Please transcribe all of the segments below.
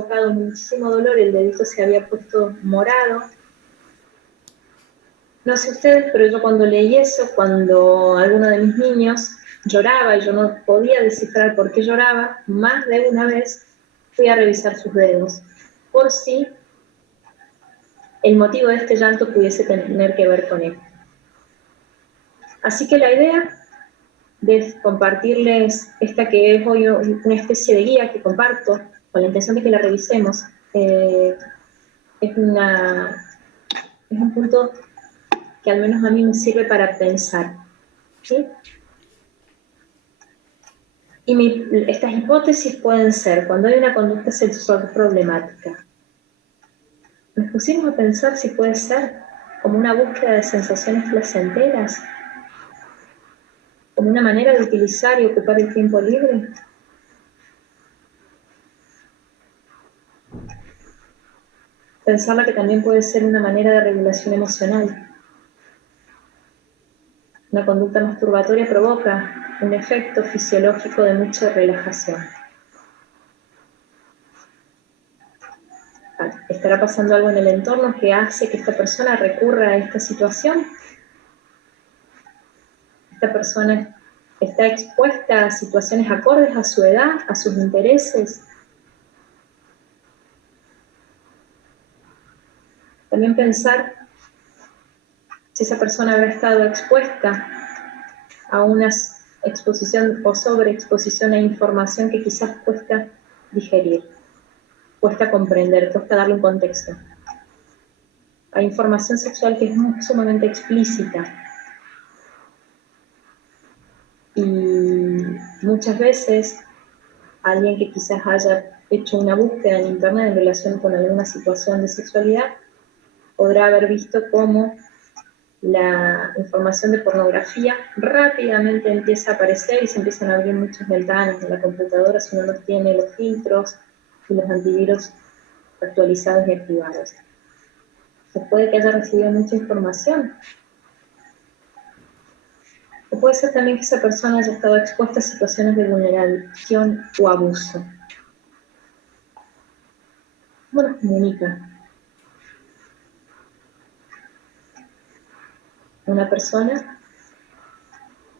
provocado muchísimo dolor, el dedito se había puesto morado. No sé ustedes, pero yo cuando leí eso, cuando alguno de mis niños lloraba y yo no podía descifrar por qué lloraba, más de una vez fui a revisar sus dedos, por si el motivo de este llanto pudiese tener que ver con él. Así que la idea de compartirles esta que es hoy una especie de guía que comparto con la intención de que la revisemos, es un punto que al menos a mí me sirve para pensar, ¿sí? Y estas hipótesis pueden ser, cuando hay una conducta sexual problemática, nos pusimos a pensar si puede ser como una búsqueda de sensaciones placenteras, como una manera de utilizar y ocupar el tiempo libre. Pensarla que también puede ser una manera de regulación emocional. Una conducta masturbatoria provoca un efecto fisiológico de mucha relajación. ¿Estará pasando algo en el entorno que hace que esta persona recurra a esta situación? ¿Esta persona está expuesta a situaciones acordes a su edad, a sus intereses? También pensar si esa persona habrá estado expuesta a una exposición o sobreexposición a información que quizás cuesta digerir, cuesta comprender, cuesta darle un contexto. Hay información sexual que es sumamente explícita y muchas veces alguien que quizás haya hecho una búsqueda en internet en relación con alguna situación de sexualidad podrá haber visto cómo la información de pornografía rápidamente empieza a aparecer y se empiezan a abrir muchas ventanas en la computadora si uno no tiene los filtros y los antivirus actualizados y activados. Se puede que haya recibido mucha información. O puede ser también que esa persona haya estado expuesta a situaciones de vulneración o abuso. ¿Cómo nos comunica? Una persona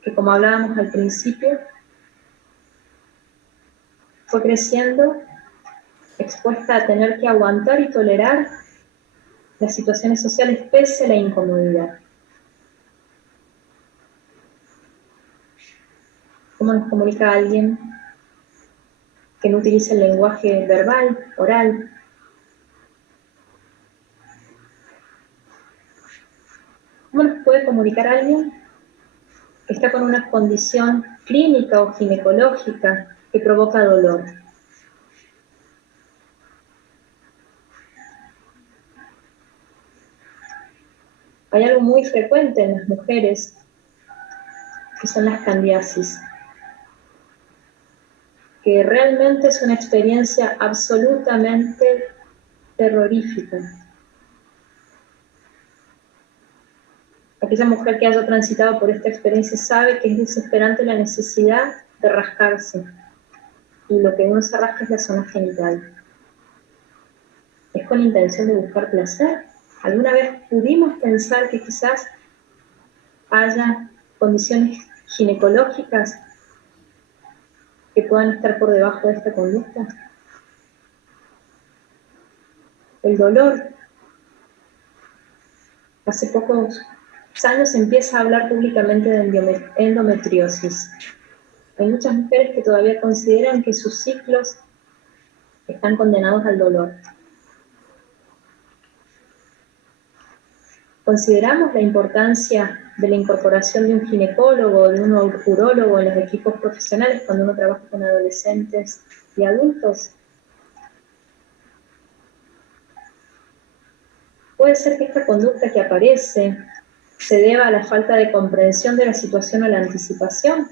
que, como hablábamos al principio, fue creciendo expuesta a tener que aguantar y tolerar las situaciones sociales pese a la incomodidad. ¿Cómo nos comunica alguien que no utiliza el lenguaje verbal, oral? ¿Cómo nos puede comunicar alguien que está con una condición clínica o ginecológica que provoca dolor? Hay algo muy frecuente en las mujeres, que son las candiasis, que realmente es una experiencia absolutamente terrorífica. Aquella mujer que haya transitado por esta experiencia sabe que es desesperante la necesidad de rascarse, y lo que uno se rasca es la zona genital. ¿Es con intención de buscar placer? ¿Alguna vez pudimos pensar que quizás haya condiciones ginecológicas que puedan estar por debajo de esta conducta? El dolor. Hace pocos años se empieza a hablar públicamente de endometriosis. Hay muchas mujeres que todavía consideran que sus ciclos están condenados al dolor. ¿Consideramos la importancia de la incorporación de un ginecólogo o de un urólogo en los equipos profesionales cuando uno trabaja con adolescentes y adultos? Puede ser que esta conducta que aparece se deba a la falta de comprensión de la situación o la anticipación.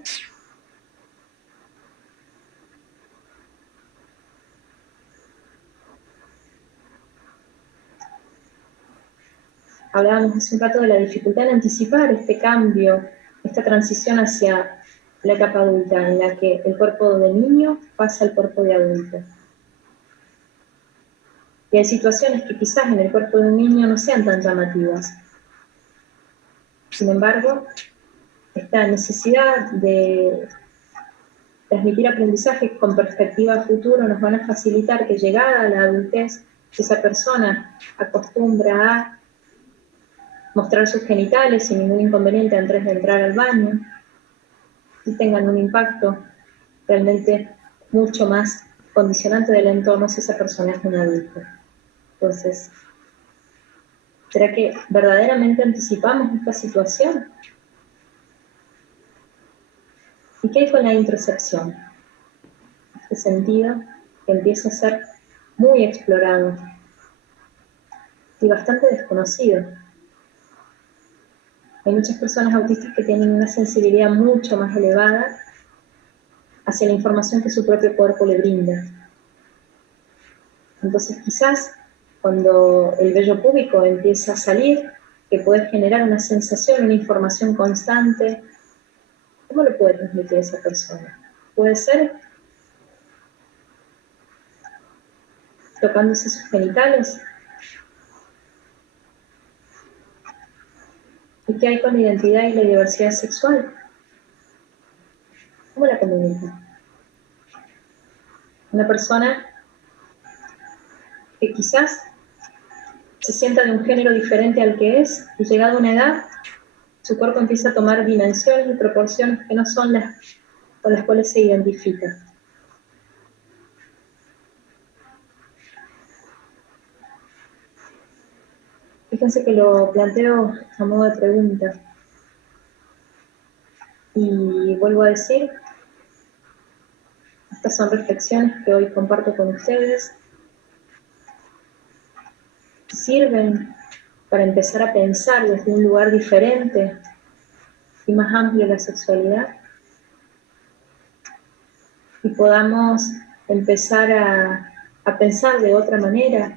Hablábamos hace un rato de la dificultad en anticipar este cambio, esta transición hacia la etapa adulta, en la que el cuerpo de niño pasa al cuerpo de adulto. Y hay situaciones que quizás en el cuerpo de un niño no sean tan llamativas. Sin embargo, esta necesidad de transmitir aprendizajes con perspectiva a futuro nos van a facilitar que llegada a la adultez, si esa persona acostumbra a mostrar sus genitales sin ningún inconveniente antes de entrar al baño, y tengan un impacto realmente mucho más condicionante del entorno si esa persona es un adulto. Entonces, ¿será que verdaderamente anticipamos esta situación? ¿Y qué hay con la introcepción? Este sentido que empieza a ser muy explorado y bastante desconocido. Hay muchas personas autistas que tienen una sensibilidad mucho más elevada hacia la información que su propio cuerpo le brinda. Entonces quizás cuando el vello púbico empieza a salir, que puede generar una sensación, una información constante, ¿cómo lo puede transmitir esa persona? Puede ser tocándose sus genitales. ¿Y qué hay con la identidad y la diversidad sexual? ¿Cómo la comunica? Una persona que quizás se sienta de un género diferente al que es, y llegada a una edad, su cuerpo empieza a tomar dimensiones y proporciones que no son las con las cuales se identifica. Fíjense que lo planteo a modo de pregunta. Y vuelvo a decir, estas son reflexiones que hoy comparto con ustedes. Sirven para empezar a pensar desde un lugar diferente y más amplio la sexualidad. Y podamos empezar a pensar de otra manera.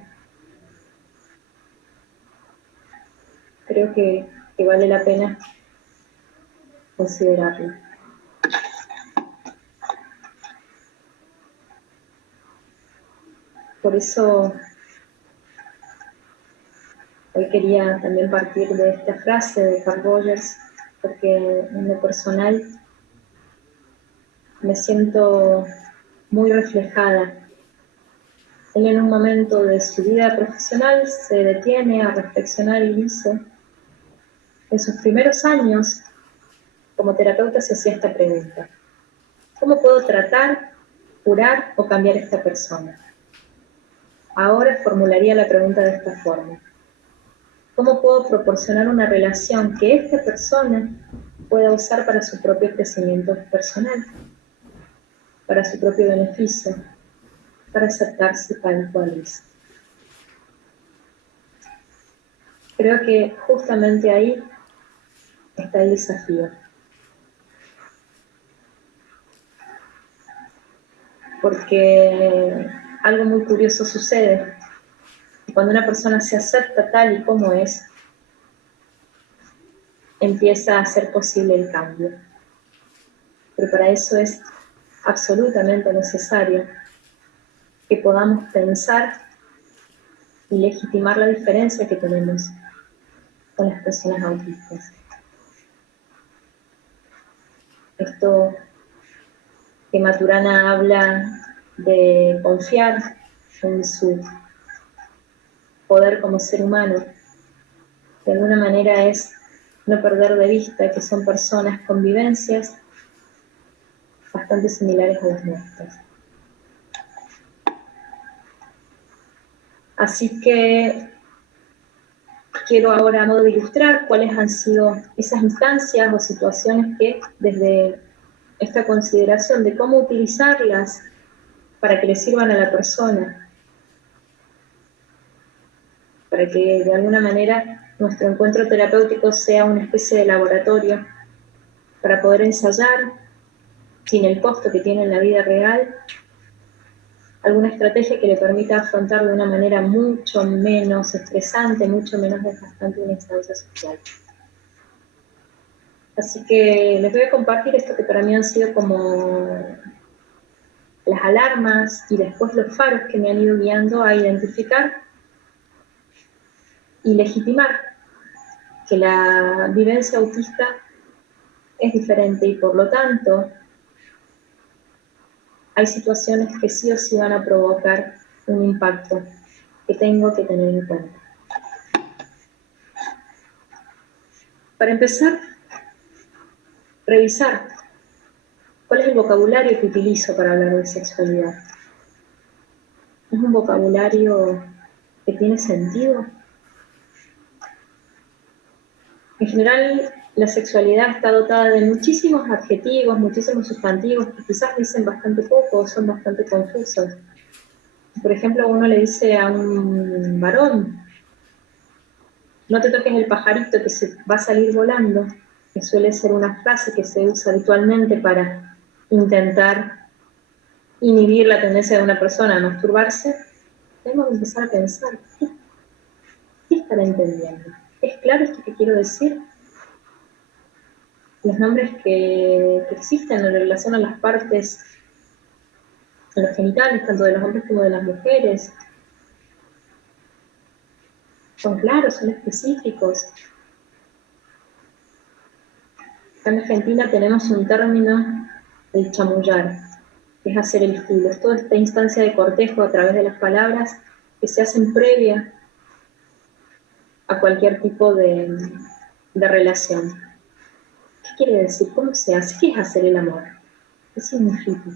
Creo que vale la pena considerarlo. Por eso hoy quería también partir de esta frase de Carl Rogers, porque en lo personal me siento muy reflejada. Él en un momento de su vida profesional se detiene a reflexionar y dice, en sus primeros años como terapeuta se hacía esta pregunta: ¿cómo puedo tratar, curar o cambiar a esta persona? Ahora formularía la pregunta de esta forma: ¿cómo puedo proporcionar una relación que esta persona pueda usar para su propio crecimiento personal, para su propio beneficio, para aceptarse tal cual es? Creo que justamente ahí está el desafío. Porque algo muy curioso sucede. Cuando una persona se acepta tal y como es, empieza a ser posible el cambio. Pero para eso es absolutamente necesario que podamos pensar y legitimar la diferencia que tenemos con las personas autistas. Esto que Maturana habla de confiar en su poder como ser humano, de alguna manera es no perder de vista que son personas con vivencias bastante similares a las nuestras. Así que quiero ahora, a modo de ilustrar, cuáles han sido esas instancias o situaciones que desde esta consideración de cómo utilizarlas para que le sirvan a la persona, para que de alguna manera nuestro encuentro terapéutico sea una especie de laboratorio para poder ensayar, sin el costo que tiene en la vida real, alguna estrategia que le permita afrontar de una manera mucho menos estresante, mucho menos desgastante una instancia social. Así que les voy a compartir esto que para mí han sido como las alarmas y después los faros que me han ido guiando a identificar y legitimar que la vivencia autista es diferente y por lo tanto hay situaciones que sí o sí van a provocar un impacto que tengo que tener en cuenta. Para empezar, revisar cuál es el vocabulario que utilizo para hablar de sexualidad. ¿Es un vocabulario que tiene sentido? En general, la sexualidad está dotada de muchísimos adjetivos, muchísimos sustantivos que quizás dicen bastante poco o son bastante confusos. Por ejemplo, uno le dice a un varón, no te toques el pajarito que se va a salir volando, que suele ser una frase que se usa habitualmente para intentar inhibir la tendencia de una persona a masturbarse. Tenemos que empezar a pensar, ¿qué estará entendiendo? ¿Es claro esto que quiero decir? Los nombres que existen en relación a las partes, a los genitales, tanto de los hombres como de las mujeres, son claros, son específicos. Acá en Argentina tenemos un término, el chamullar, que es hacer el filo. Es toda esta instancia de cortejo a través de las palabras que se hacen previa a cualquier tipo de relación. ¿Qué quiere decir? ¿Cómo se hace? ¿Qué es hacer el amor? ¿Qué significa?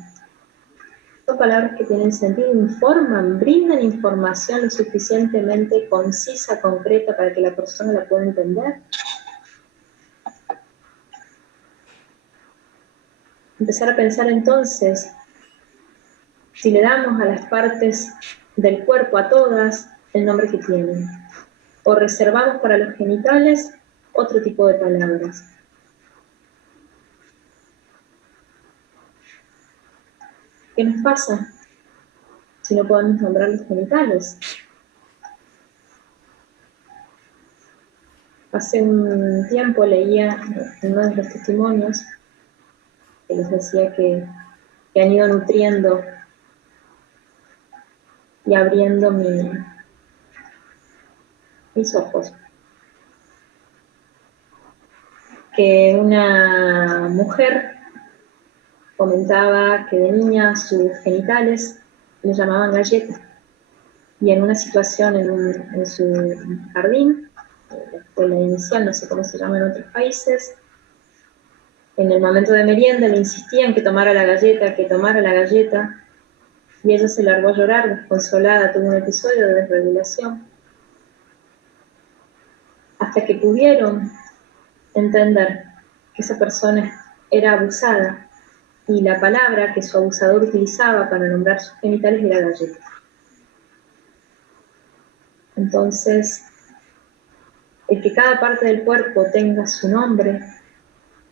Son palabras que tienen sentido, informan, brindan información lo suficientemente concisa, concreta, para que la persona la pueda entender. Empezar a pensar entonces, si le damos a las partes del cuerpo, a todas, el nombre que tienen, o reservamos para los genitales otro tipo de palabras. ¿Qué nos pasa si no podemos nombrar los genitales? Hace un tiempo leía en uno de los testimonios que les decía que han ido nutriendo y abriendo mis ojos. Que una mujer comentaba que de niña sus genitales le llamaban galleta. Y en una situación en su jardín, la escuela inicial, no sé cómo se llama en otros países, en el momento de merienda le insistían que tomara la galleta, y ella se largó a llorar, desconsolada, tuvo un episodio de desregulación, hasta que pudieron entender que esa persona era abusada, y la palabra que su abusador utilizaba para nombrar sus genitales era galleta. Entonces, el que cada parte del cuerpo tenga su nombre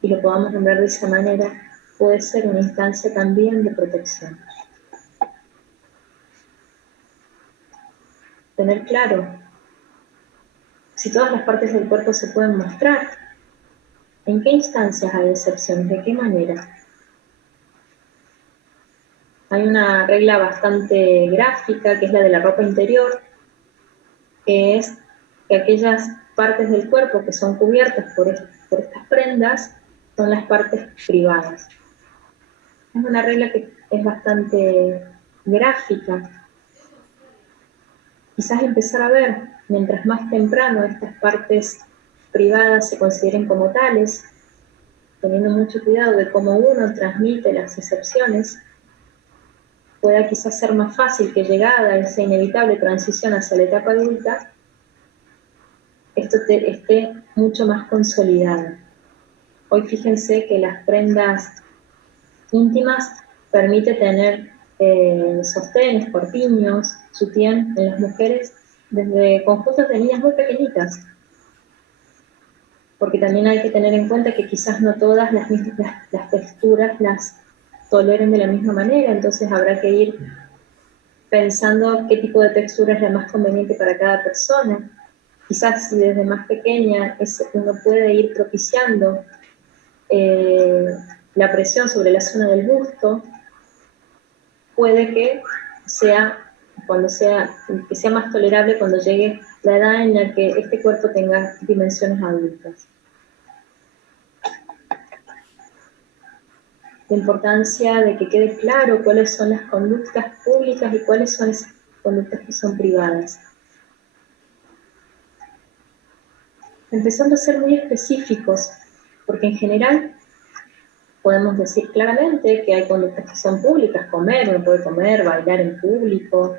y lo podamos nombrar de esa manera puede ser una instancia también de protección. Tener claro si todas las partes del cuerpo se pueden mostrar, en qué instancias hay excepciones, de qué manera. Hay una regla bastante gráfica que es la de la ropa interior, que es que aquellas partes del cuerpo que son cubiertas por estas prendas son las partes privadas. Es una regla que es bastante gráfica. Quizás empezar a ver, mientras más temprano estas partes privadas se consideren como tales, teniendo mucho cuidado de cómo uno transmite las excepciones, pueda quizás ser más fácil que llegada a esa inevitable transición hacia la etapa adulta, esto esté mucho más consolidado. Hoy fíjense que las prendas íntimas permite tener sostenes, corpiños, sutién en las mujeres desde conjuntos de niñas muy pequeñitas. Porque también hay que tener en cuenta que quizás no todas las texturas las toleren de la misma manera, entonces habrá que ir pensando qué tipo de textura es la más conveniente para cada persona. Quizás si desde más pequeña uno puede ir propiciando la presión sobre la zona del busto, puede que sea que sea más tolerable cuando llegue la edad en la que este cuerpo tenga dimensiones adultas. La importancia de que quede claro cuáles son las conductas públicas y cuáles son esas conductas que son privadas. Empezando a ser muy específicos, porque en general podemos decir claramente que hay conductas que son públicas, comer, uno puede comer, bailar en público,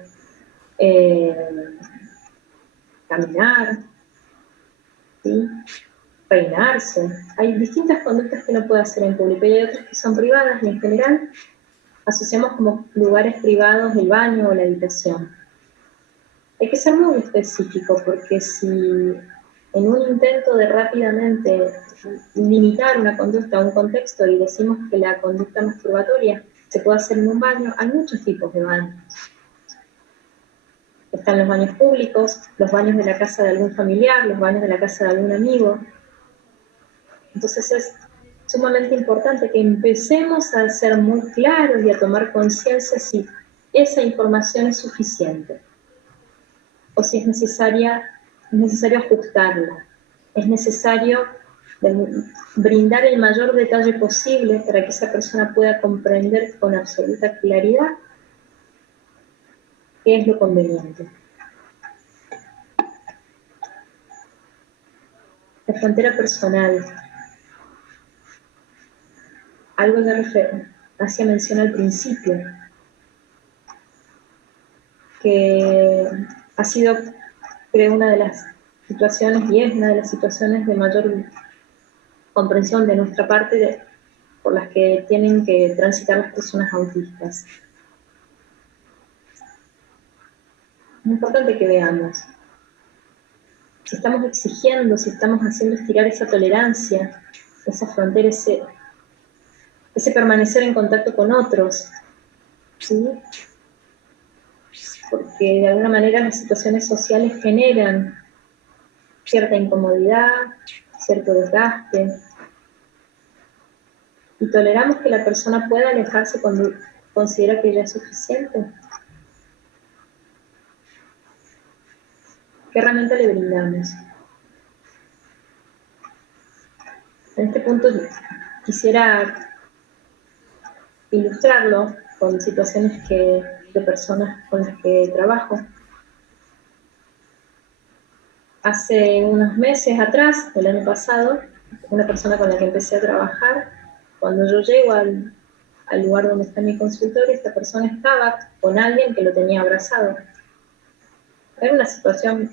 caminar, ¿sí? Peinarse. Hay distintas conductas que uno puede hacer en público y hay otras que son privadas y en general asociamos como lugares privados el baño o la habitación. Hay que ser muy específico porque si en un intento de rápidamente limitar una conducta a un contexto y decimos que la conducta masturbatoria se puede hacer en un baño, hay muchos tipos de baños. Están los baños públicos, los baños de la casa de algún familiar, los baños de la casa de algún amigo. Entonces es sumamente importante que empecemos a ser muy claros y a tomar conciencia si esa información es suficiente o si es necesario ajustarla, es necesario brindar el mayor detalle posible para que esa persona pueda comprender con absoluta claridad qué es lo conveniente. La frontera personal. Algo ya hacía mención al principio, que ha sido, creo, una de las situaciones, y es una de las situaciones de mayor comprensión de nuestra parte por las que tienen que transitar las personas autistas. Es importante que veamos si estamos exigiendo, si estamos haciendo estirar esa tolerancia, esa frontera, ese permanecer en contacto con otros, ¿sí? Porque de alguna manera las situaciones sociales generan cierta incomodidad, cierto desgaste, y toleramos que la persona pueda alejarse cuando considera que ya es suficiente. ¿Qué herramienta le brindamos? En este punto quisiera ilustrarlo con situaciones de personas con las que trabajo. Hace unos meses atrás, el año pasado, una persona con la que empecé a trabajar, cuando yo llego al lugar donde está mi consultorio, esta persona estaba con alguien que lo tenía abrazado. Era una situación,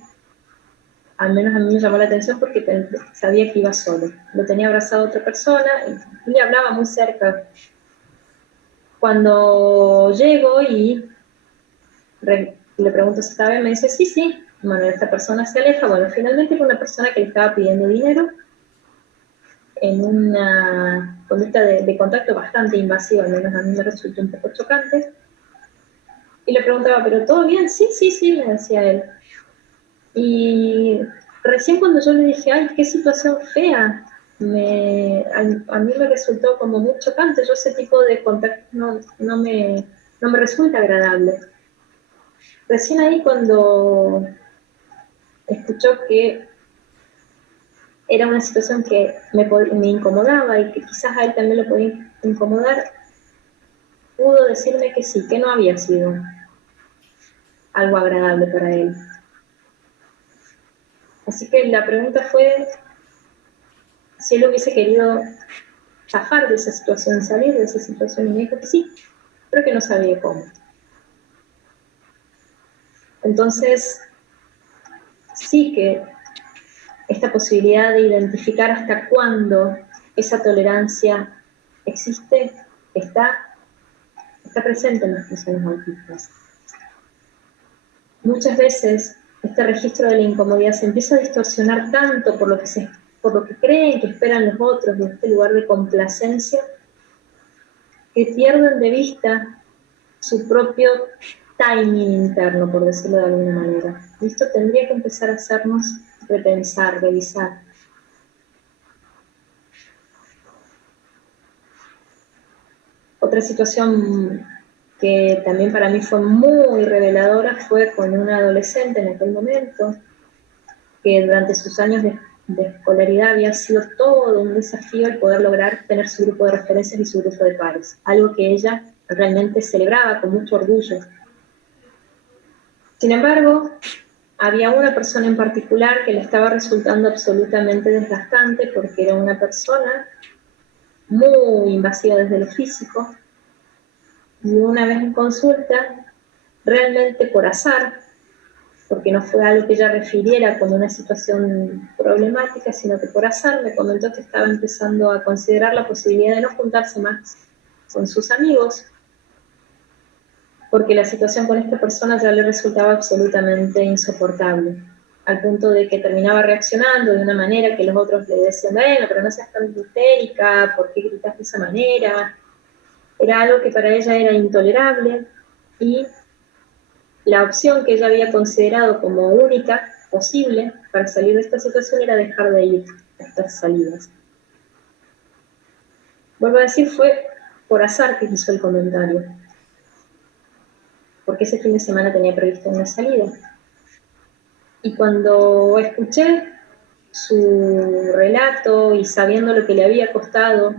al menos a mí me llamó la atención porque sabía que iba solo. Lo tenía abrazado a otra persona y le hablaba muy cerca. Cuando llego y le pregunto si estaba bien, me dice, sí, sí. Bueno, esta persona se aleja. Bueno, finalmente era una persona que le estaba pidiendo dinero en una conducta de contacto bastante invasiva, al menos a mí me resultó un poco chocante. Y le preguntaba, ¿pero todo bien? Sí, sí, sí, me decía él. Y recién cuando yo le dije, ay, qué situación fea, a mí me resultó como muy chocante. Yo ese tipo de contacto no me resulta agradable. Recién ahí cuando escuchó que era una situación que me incomodaba y que quizás a él también lo podía incomodar, pudo decirme que sí, que no había sido algo agradable para él. Así que la pregunta fue si él hubiese querido zafar de esa situación, salir de esa situación, y me dijo que sí, pero que no sabía cómo. Entonces, sí que esta posibilidad de identificar hasta cuándo esa tolerancia existe, está presente en las personas autistas. Muchas veces este registro de la incomodidad se empieza a distorsionar tanto por lo que creen que esperan los otros, en este lugar de complacencia, que pierden de vista su propio timing interno, por decirlo de alguna manera. Y esto tendría que empezar a hacernos repensar, revisar. Otra situación que también para mí fue muy reveladora, fue con una adolescente en aquel momento, que durante sus años de escolaridad había sido todo un desafío el poder lograr tener su grupo de referencias y su grupo de pares, algo que ella realmente celebraba con mucho orgullo. Sin embargo, había una persona en particular que le estaba resultando absolutamente desgastante porque era una persona muy invasiva desde lo físico, y una vez en consulta, realmente por azar, porque no fue algo que ella refiriera como una situación problemática, sino que por azar me comentó que estaba empezando a considerar la posibilidad de no juntarse más con sus amigos, porque la situación con esta persona ya le resultaba absolutamente insoportable, al punto de que terminaba reaccionando de una manera que los otros le decían, bueno, pero no seas tan histérica, ¿por qué gritas de esa manera? Era algo que para ella era intolerable, y la opción que ella había considerado como única posible para salir de esta situación era dejar de ir a estas salidas. Vuelvo a decir, fue por azar que hizo el comentario, porque ese fin de semana tenía previsto una salida. Y cuando escuché su relato y sabiendo lo que le había costado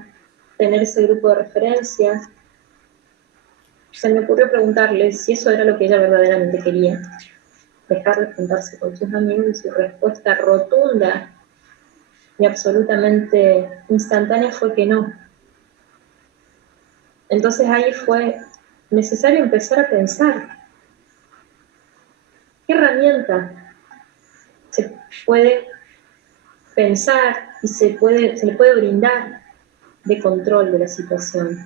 tener ese grupo de referencia, se me ocurrió preguntarle si eso era lo que ella verdaderamente quería, dejar de juntarse con sus amigos, y su respuesta rotunda y absolutamente instantánea fue que no. Entonces ahí fue necesario empezar a pensar qué herramienta se puede pensar y se le puede brindar de control de la situación.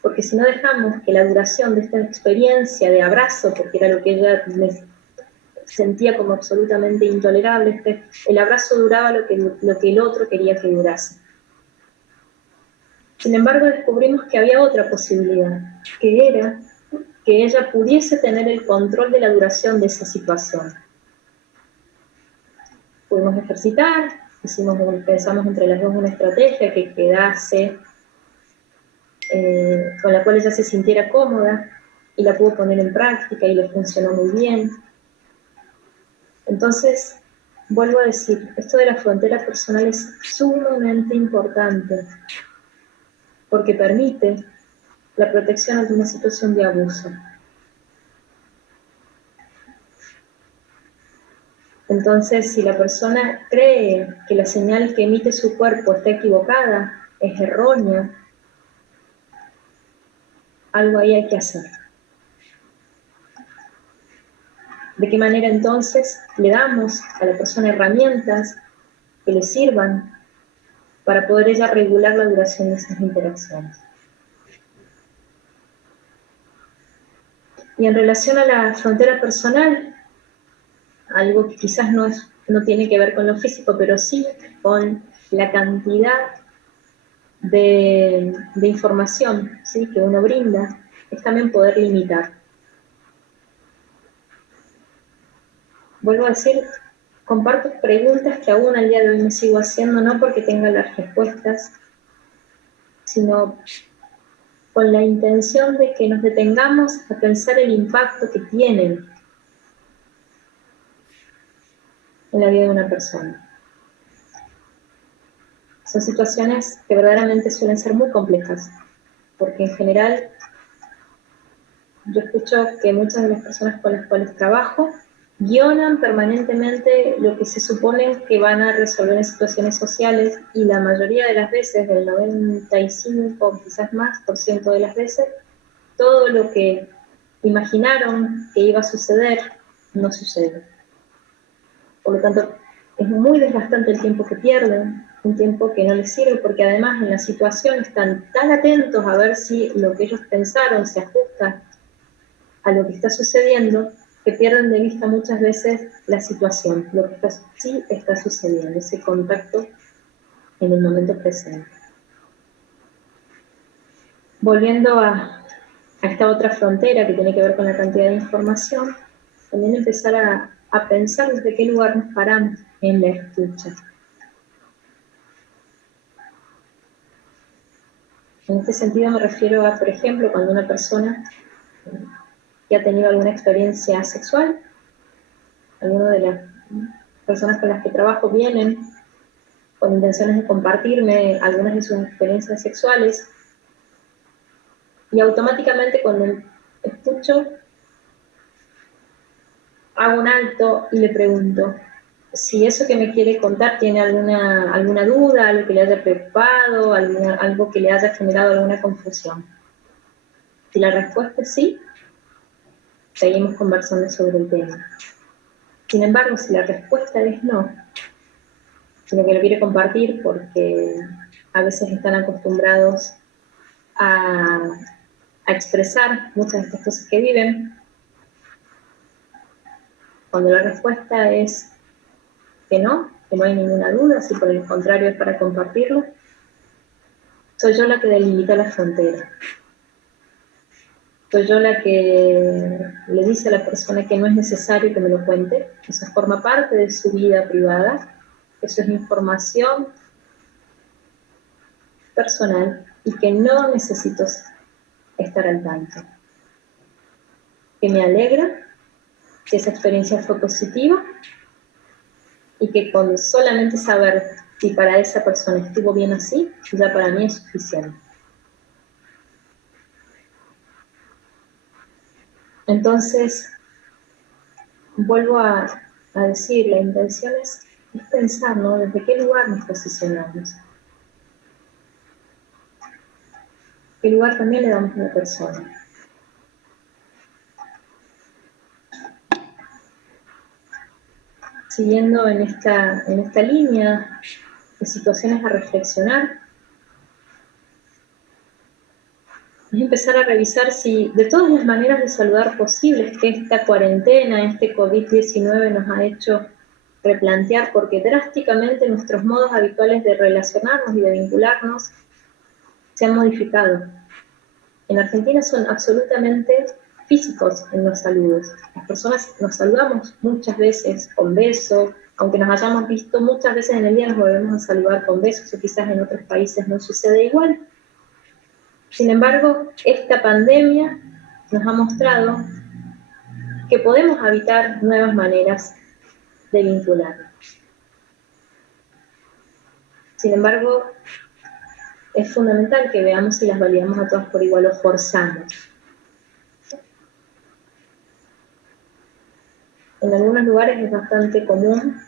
Porque si no dejamos que la duración de esta experiencia de abrazo, porque era lo que ella sentía como absolutamente intolerable, el abrazo duraba lo que el otro quería que durase. Sin embargo, descubrimos que había otra posibilidad, que era que ella pudiese tener el control de la duración de esa situación. Pudimos ejercitar, pensamos entre las dos una estrategia que quedase, con la cual ella se sintiera cómoda, y la pudo poner en práctica y le funcionó muy bien. Entonces, vuelvo a decir, esto de la frontera personal es sumamente importante, porque permite la protección ante una situación de abuso. Entonces, si la persona cree que la señal que emite su cuerpo está equivocada, es errónea, algo ahí hay que hacer. ¿De qué manera entonces le damos a la persona herramientas que le sirvan para poder ella regular la duración de esas interacciones? Y en relación a la frontera personal, algo que quizás no tiene que ver con lo físico, pero sí con la cantidad de información, ¿sí?, que uno brinda, es también poder limitar. Vuelvo a decir, comparto preguntas que aún al día de hoy me sigo haciendo, no porque tenga las respuestas, sino con la intención de que nos detengamos a pensar el impacto que tienen en la vida de una persona. Son situaciones que verdaderamente suelen ser muy complejas, porque en general yo escucho que muchas de las personas con las cuales trabajo guionan permanentemente lo que se supone que van a resolver en situaciones sociales, y la mayoría de las veces, del 95 quizás más por ciento de las veces, todo lo que imaginaron que iba a suceder no sucede. Por lo tanto, es muy desgastante el tiempo que pierden, un tiempo que no les sirve, porque además en la situación están tan atentos a ver si lo que ellos pensaron se ajusta a lo que está sucediendo, que pierden de vista muchas veces la situación, lo que sí está sucediendo, ese contacto en el momento presente. Volviendo a esta otra frontera que tiene que ver con la cantidad de información, también empezar a pensar desde qué lugar nos paramos en la escucha. En este sentido me refiero a, por ejemplo, cuando una persona que ha tenido alguna experiencia sexual, alguna de las personas con las que trabajo vienen con intenciones de compartirme algunas de sus experiencias sexuales, y automáticamente cuando escucho, hago un alto y le pregunto si eso que me quiere contar tiene alguna duda, algo que le haya preocupado, algo que le haya generado alguna confusión. Si la respuesta es sí, seguimos conversando sobre el tema. Sin embargo, si la respuesta es no, sino que lo quiere compartir porque a veces están acostumbrados a expresar muchas de estas cosas que viven, cuando la respuesta es que no hay ninguna duda, si por el contrario es para compartirlo, soy yo la que delimita la frontera. Soy yo la que le dice a la persona que no es necesario que me lo cuente, que eso forma parte de su vida privada, que eso es información personal y que no necesito estar al tanto. Que me alegra que esa experiencia fue positiva y que con solamente saber si para esa persona estuvo bien así, ya para mí es suficiente. Entonces, vuelvo a decir, la intención es pensar, ¿no? ¿Desde qué lugar nos posicionamos? ¿Qué lugar también le damos a la persona? Siguiendo en esta línea de situaciones a reflexionar, es empezar a revisar si de todas las maneras de saludar posibles que esta cuarentena, este COVID-19 nos ha hecho replantear, porque drásticamente nuestros modos habituales de relacionarnos y de vincularnos se han modificado. En Argentina son absolutamente físicos en los saludos. Las personas nos saludamos muchas veces con beso, aunque nos hayamos visto muchas veces en el día, nos volvemos a saludar con besos, o quizás en otros países no sucede igual. Sin embargo, esta pandemia nos ha mostrado que podemos habitar nuevas maneras de vincularnos. Sin embargo, es fundamental que veamos si las validamos a todas por igual o forzamos. En algunos lugares es bastante común,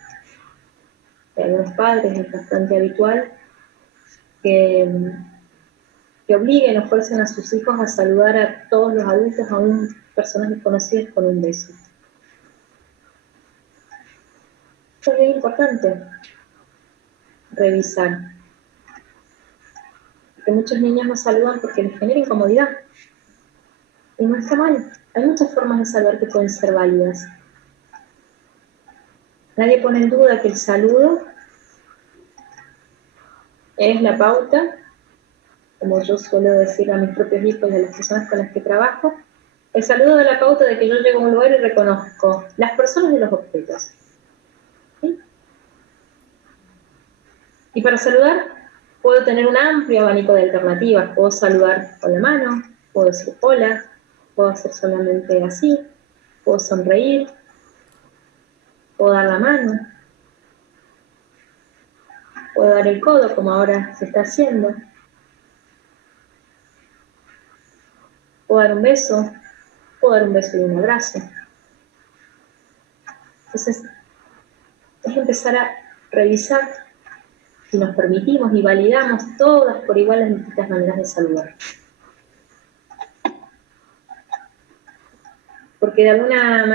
en algunos padres es bastante habitual, que obliguen o fuercen a sus hijos a saludar a todos los adultos, aún personas desconocidas, con un beso. Esto es muy importante revisar. Porque muchos niños no saludan porque les genera incomodidad. Y no está mal. Hay muchas formas de saludar que pueden ser válidas. Nadie pone en duda que el saludo es la pauta, como yo suelo decir a mis propios hijos y a las personas con las que trabajo, el saludo de la pauta de que yo llego a un lugar y reconozco las personas y los objetos. ¿Sí? Y para saludar puedo tener un amplio abanico de alternativas. Puedo saludar con la mano, puedo decir hola, puedo hacer solamente así, puedo sonreír, puedo dar la mano, puedo dar el codo como ahora se está haciendo, puedo dar un beso y un abrazo. Entonces, es empezar a revisar si nos permitimos y validamos todas por igual las distintas maneras de saludar. Porque de alguna manera